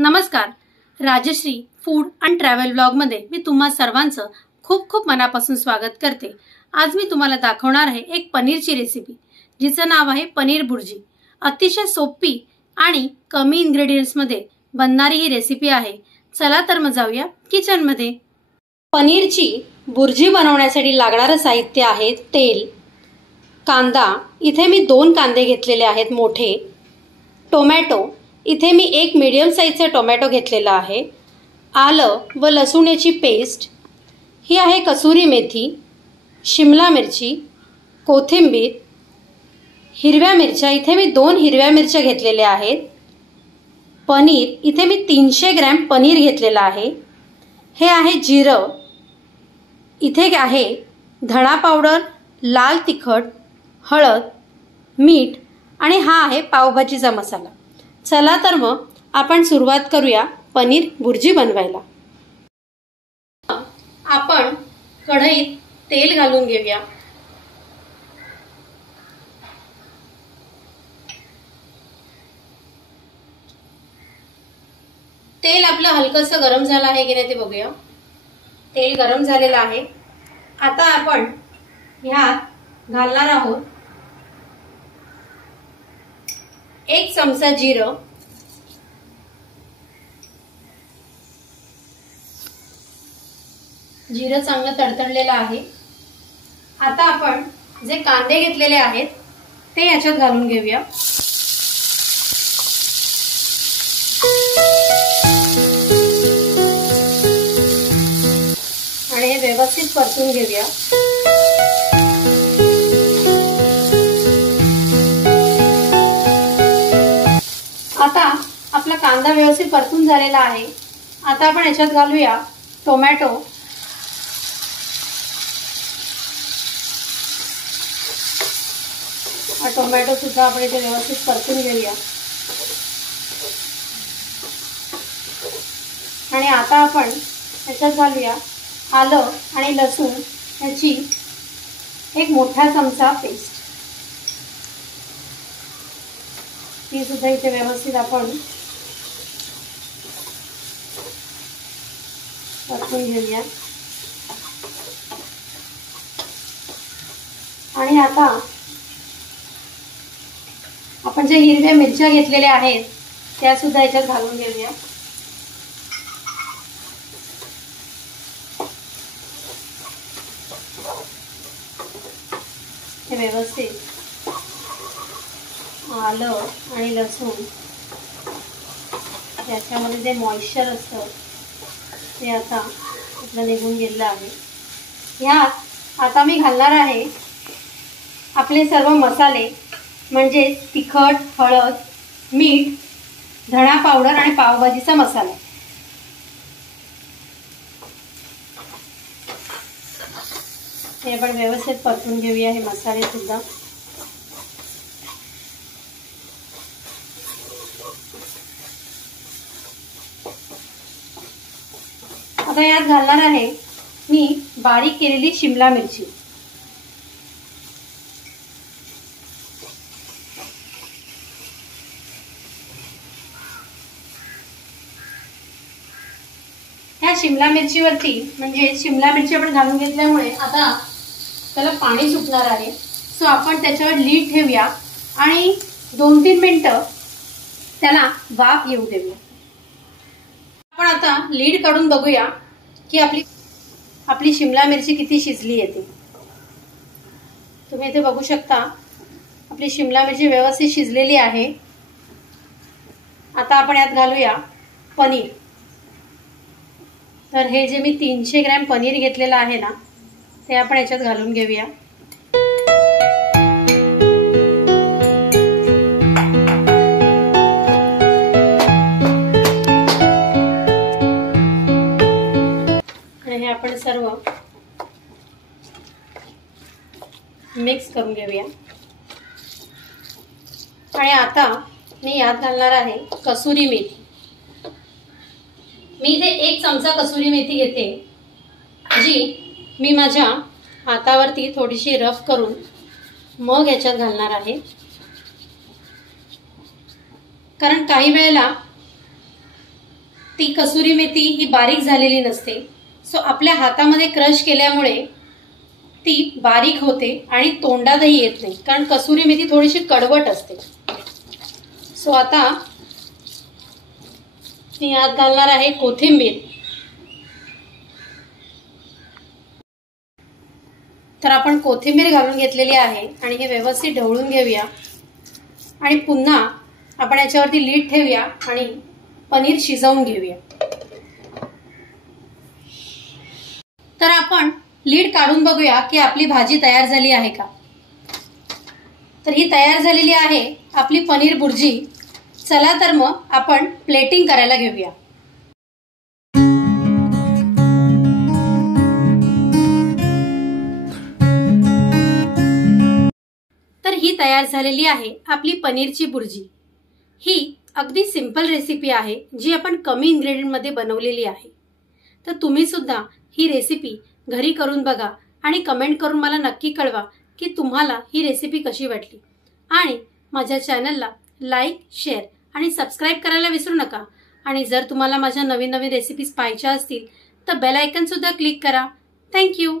नमस्कार. Rajshri food and travel blog मध्ये मी तुम्हा सर्वांचं खूप खूप मनापासून स्वागत करते. आज मी तुम्हाला दाखवणार आहे एक पनीरची रेसिपी जिचं नाव आहे पनीर बुर्जी. अतिशय सोपी आणि कमी इंग्रेडिएंट्स मध्ये बनणारी ही रेसिपी आहे. चला तर मग जाऊया किचन मध्ये. पनीरची बुर्जी बनवण्यासाठी लागणारे साहित्य आहे तेल, कांदा, इथे मी 2 कांदे घेतलेले आहेत मोठे, टोमॅटो, इथे मी एक मीडियम साइजचा टोमॅटो घेतलेला आहे, आलं व लसूणची पेस्ट, ही आहे कसुरी मेथी, शिमला मिरची, कोथिंबीर, हिरव्या मिरच्या, इथे मी 2 हिरव्या मिरच्या घेतलेल्या आहेत, पनीर, इथे मी 300 ग्रॅम पनीर घेतलेला आहे, हे आहे जिरं, इथे आहे धणा पावडर, लाल तिखट, हळद, मीठ आणि हा आहे पावभाजीचा मसाला. चला तर मग आपण सुरुवात करूया पनीर बुर्जी बनवायला. आपण कढईत तेल घालून घेऊया. तेल आपलं हलकसं गरम झालं आहे की नाही ते बघूया. तेल गरम झालेलं आहे. आता आपण ह्यात घालणार आहोत 1 चमचा जिरं, जिरं चांगलं तडतडलेलं आहे. आता आपण जे कांदे घेतलेले आहेत ते याच्यात घालून घेऊया. आणि हे व्यवस्थित परतून घेऊया. आता आपला कांदा व्यवस्थित परतून झालेला आहे. आता आपण याच्यात घालूया टोमॅटो. हा टोमॅटो सुद्धा आपण इथे व्यवस्थित परतून घेऊया. आणि आता आपण याच्यात घालूया आलं आणि लसूण याची 1 मोठा चमचा पेस्ट. ती सुद्धा इथे व्यवस्थित आपण परतून घेऊया. आणि आता आपण ज्या हिरव्या मिरच्या घेतलेल्या आहेत त्या सुद्धा याच्यात घालून घेऊया. हे व्यवस्थित आलं आणि लसूण याच्यामध्ये जे मॉइश्चर असतं ते आता आपलं निघून गेलेलं आहे. ह्यात आता मी घालणार आहे आपले सर्व मसाले, म्हणजे तिखट, हळद, मीठ, धणा पावडर आणि पावभाजीचा मसाला. हे आपण व्यवस्थित परतून घेऊया हे मसाले सुद्धा. आता यात घालणार आहे मी बारीक केलेली शिमला मिरची. ह्या शिमला मिरचीवरती, म्हणजे शिमला मिरची आपण घालून घेतल्यामुळे आता त्याला पाणी सुटणार आहे. सो आपण त्याच्यावर लीड ठेवूया आणि 2-3 मिनिटं त्याला वाफ येऊ देऊया. आपण आता लीड काढून बघूया की आपली शिमला मिरची किती शिजली येते. तुम्ही इथे बघू शकता आपली शिमला मिरची व्यवस्थित शिजलेली आहे. आता आपण यात घालूया पनीर. तर हे जे मी 300 ग्रॅम पनीर घेतलेलं आहे ना ते आपण याच्यात घालून घेऊया. आणि हे आपण सर्व मिक्स करून घेऊया. आणि आता मी यात घालणार आहे कसुरी मेथी. मी इथे 1 चमचा कसुरी मेथी घेते, जी मी माझ्या हातावरती थोडीशी रफ करून मग याच्यात घालणार आहे. कारण काही वेळेला ती कसुरी मेथी ही बारीक झालेली नसते, सो आपल्या हातामध्ये क्रश केल्यामुळे ती बारीक होते आणि तोंडातही येत नाही, कारण कसुरी मेथी थोडीशी कडवट असते. सो आता मी यात घालणार आहे कोथिंबीर. तर आपण कोथिंबीर घालून घेतलेली आहे आणि हे व्यवस्थित ढवळून घेऊया आणि पुन्हा आपण याच्यावरती लीड ठेवूया आणि पनीर शिजवून घेऊया. तर आपण लीड काढून बघूया की आपली भाजी तयार झाली आहे का. तर ही तयार झालेली आहे आपली पनीर भुर्जी. चला तर मग आपण प्लेटिंग करायला घेऊया. तर ही तयार झालेली आहे आपली पनीरची भुर्जी. ही अगदी सिंपल रेसिपी आहे जी आपण कमी इन्ग्रेडियंट मध्ये बनवलेली आहे. तर तुम्ही सुद्धा ही रेसिपी घरी करून बघा आणि कमेंट करून मला नक्की कळवा की तुम्हाला ही रेसिपी कशी वाटली. आणि माझ्या चॅनलला लाईक, शेअर आणि सबस्क्राईब करायला विसरू नका. आणि जर तुम्हाला माझ्या नवीन नवीन रेसिपीज पाहायच्या असतील तर बेल आयकॉन सुद्धा क्लिक करा. थँक्यू.